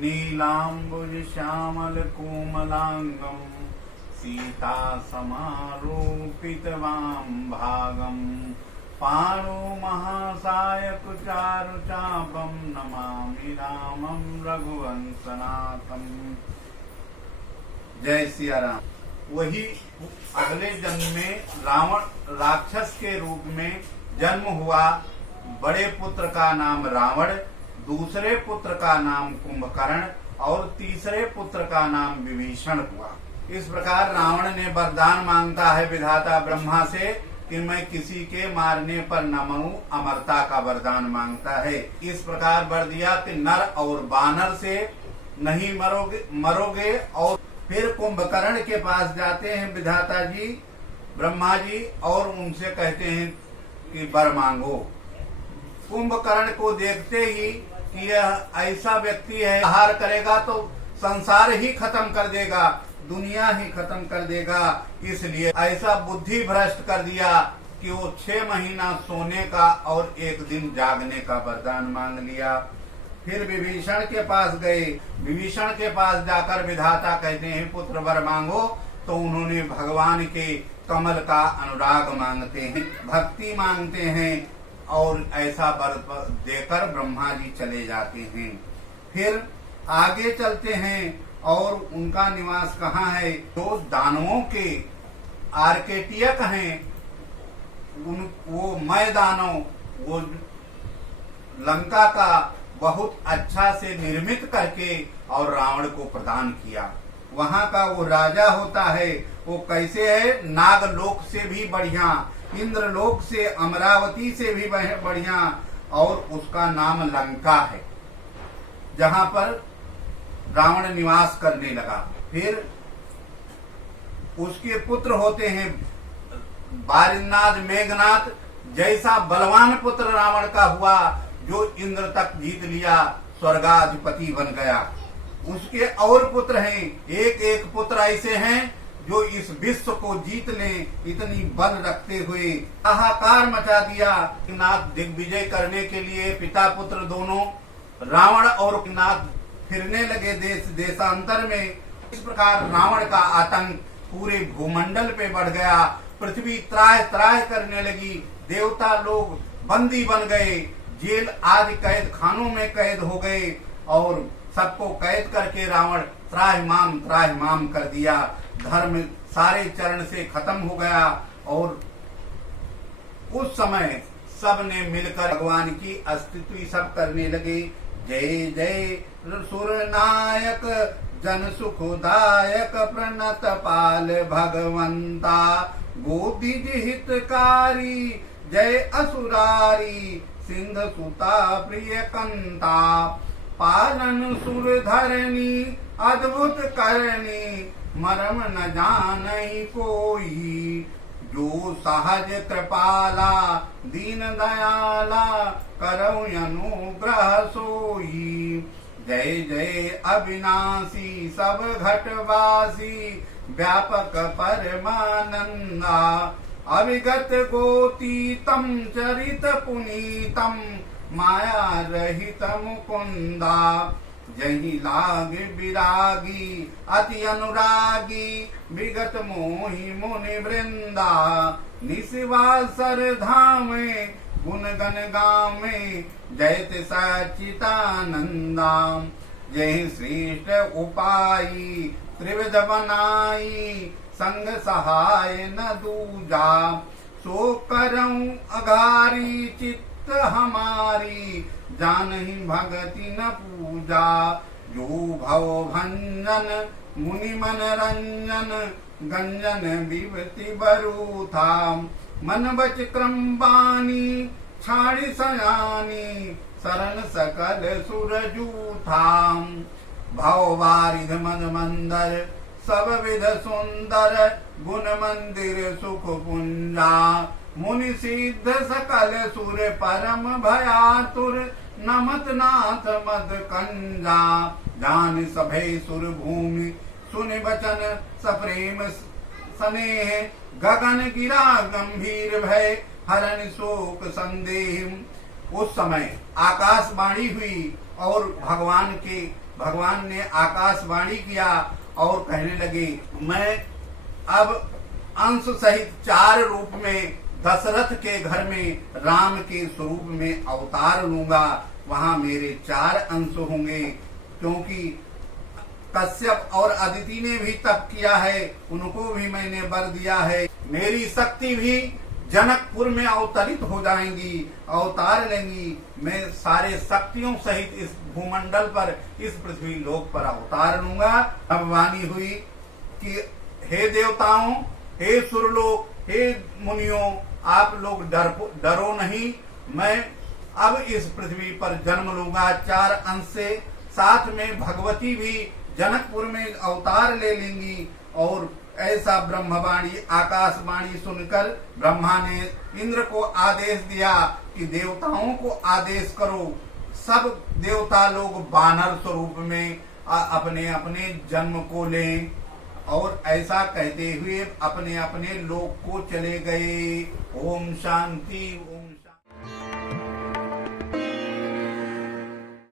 नीलाम्बुज श्यामल कोमलांगम सीता समारूपितवाम भागम पाणो महासायक चारु चापम नमामि रामं रघुवंशनाथम। जय सिया राम। वही अगले जन्म में रावण राक्षस के रूप में जन्म हुआ। बड़े पुत्र का नाम रावण, दूसरे पुत्र का नाम कुंभकर्ण और तीसरे पुत्र का नाम विभीषण हुआ। इस प्रकार रावण ने वरदान मांगता है विधाता ब्रह्मा से कि मैं किसी के मारने पर न मरूं, अमरता का वरदान मांगता है। इस प्रकार वर दिया कि नर और बानर से नहीं मरोगे। और फिर कुंभकर्ण के पास जाते हैं विधाता जी ब्रह्मा जी और उनसे कहते हैं कि वर मांगो। कुंभकर्ण को देखते ही कि यह ऐसा व्यक्ति है, आहार करेगा तो संसार ही खत्म कर देगा, दुनिया ही खत्म कर देगा, इसलिए ऐसा बुद्धि भ्रष्ट कर दिया कि वो 6 महीना सोने का और 1 दिन जागने का वरदान मांग लिया। फिर विभीषण के पास गए। विभीषण के पास जाकर विधाता कहते हैं पुत्र वर मांगो, तो उन्होंने भगवान के कमल का अनुराग मांगते हैं, भक्ति मांगते हैं और ऐसा वर देकर ब्रह्मा जी चले जाते हैं। फिर आगे चलते हैं और उनका निवास कहाँ है? तो दानवों के आर्केटियक हैं वो मय दानव, वो लंका का बहुत अच्छा से निर्मित करके और रावण को प्रदान किया। वहां का वो राजा होता है, वो कैसे है? नागलोक से भी बढ़िया, इंद्रलोक से, अमरावती से भी बढ़िया, और उसका नाम लंका है जहां पर रावण निवास करने लगा। फिर उसके पुत्र होते हैं बारिनाथ, मेघनाथ। जैसा बलवान पुत्र रावण का हुआ जो इंद्र तक जीत लिया, स्वर्गाधिपति बन गया। उसके और पुत्र हैं, एक एक पुत्र ऐसे हैं जो इस विश्व को जीत लें, इतनी बल रखते हुए हाहाकार मचा दिया। नाथ दिग्विजय करने के लिए पिता पुत्र दोनों रावण और नाथ फिरने लगे देश देशांतर में। इस प्रकार रावण का आतंक पूरे भूमंडल पे बढ़ गया, पृथ्वी त्राह त्राह करने लगी, देवता लोग बंदी बन गए, जेल आदि कैद खानों में कैद हो गए और सबको कैद करके रावण त्राहिमाम कर दिया। धर्म सारे चरण से खत्म हो गया और उस समय सब ने मिलकर भगवान की स्तुति सब करने लगे। जय जय सुर नायक जन सुखदायक प्रणत पाल भगवंता, गोदिज हितकारी जय असुरारी सिंह सुता प्रिय कंता, पालन सुर धरणी अद्भुत करनी मरम न जानई कोई, जो सहज कृपाला दीन दयाला करौ अनुग्रह सोई। जय जय अविनाशी सब घटवासी व्यापक परमानंदा, अविगत गोतीतम चरित पुनीतम माया रहित मुकुंदा, जही लाग विरागी अति अनुरागी विगत मोहि मुनि वृंदा, निशिवासर धामे गुण गण गामे जयत सच्चिदानंदा, जय श्रेष्ठ उपायी त्रिविध बनाई संग सहाय न दूजा, सो करऊं अघारी चित्त हमारी जानहि भगति न पूजा, जो भव भंजन मुनि मन रंजन गंजन विभूति बरूथा, मन बच क्रम बानी छाड़ी सयानी शरण सकल सुर जूथा, भव वारिध मद मंदर सब विध सुंदर गुण मंदिर सुख पुंजा, मुनि सिद्ध सकल सुर परम भयातुर नमत नाथ मद कंजा, जान सभे सुर भूमि सुनि बचन सप्रेम स्नेह, गगन गिरा गंभीर भय हरण शोक संदेह। उस समय आकाशवाणी हुई और भगवान के भगवान ने आकाशवाणी किया और कहने लगे, मैं अब अंश सहित 4 रूप में दशरथ के घर में राम के स्वरूप में अवतार लूंगा। वहां मेरे 4 अंश होंगे, क्योंकि कश्यप और अदिति ने भी तप किया है, उनको भी मैंने वर दिया है। मेरी शक्ति भी जनकपुर में अवतरित हो जाएंगी, अवतार लेंगी। मैं सारे शक्तियों सहित इस भूमंडल पर, इस पृथ्वी लोक पर अवतार लूंगा। अब वाणी हुई कि हे देवताओं, हे सुरलोक, हे मुनियों, आप लोग डरो नहीं। मैं अब इस पृथ्वी पर जन्म लूंगा 4 अंश से। साथ में भगवती भी जनकपुर में अवतार ले लेंगी। और ऐसा ब्रह्मवाणी, आकाशवाणी सुनकर ब्रह्मा ने इंद्र को आदेश दिया कि देवताओं को आदेश करो, सब देवता लोग वानर स्वरूप में अपने अपने जन्म को लें। और ऐसा कहते हुए अपने अपने लोक को चले गए। ओम शांति।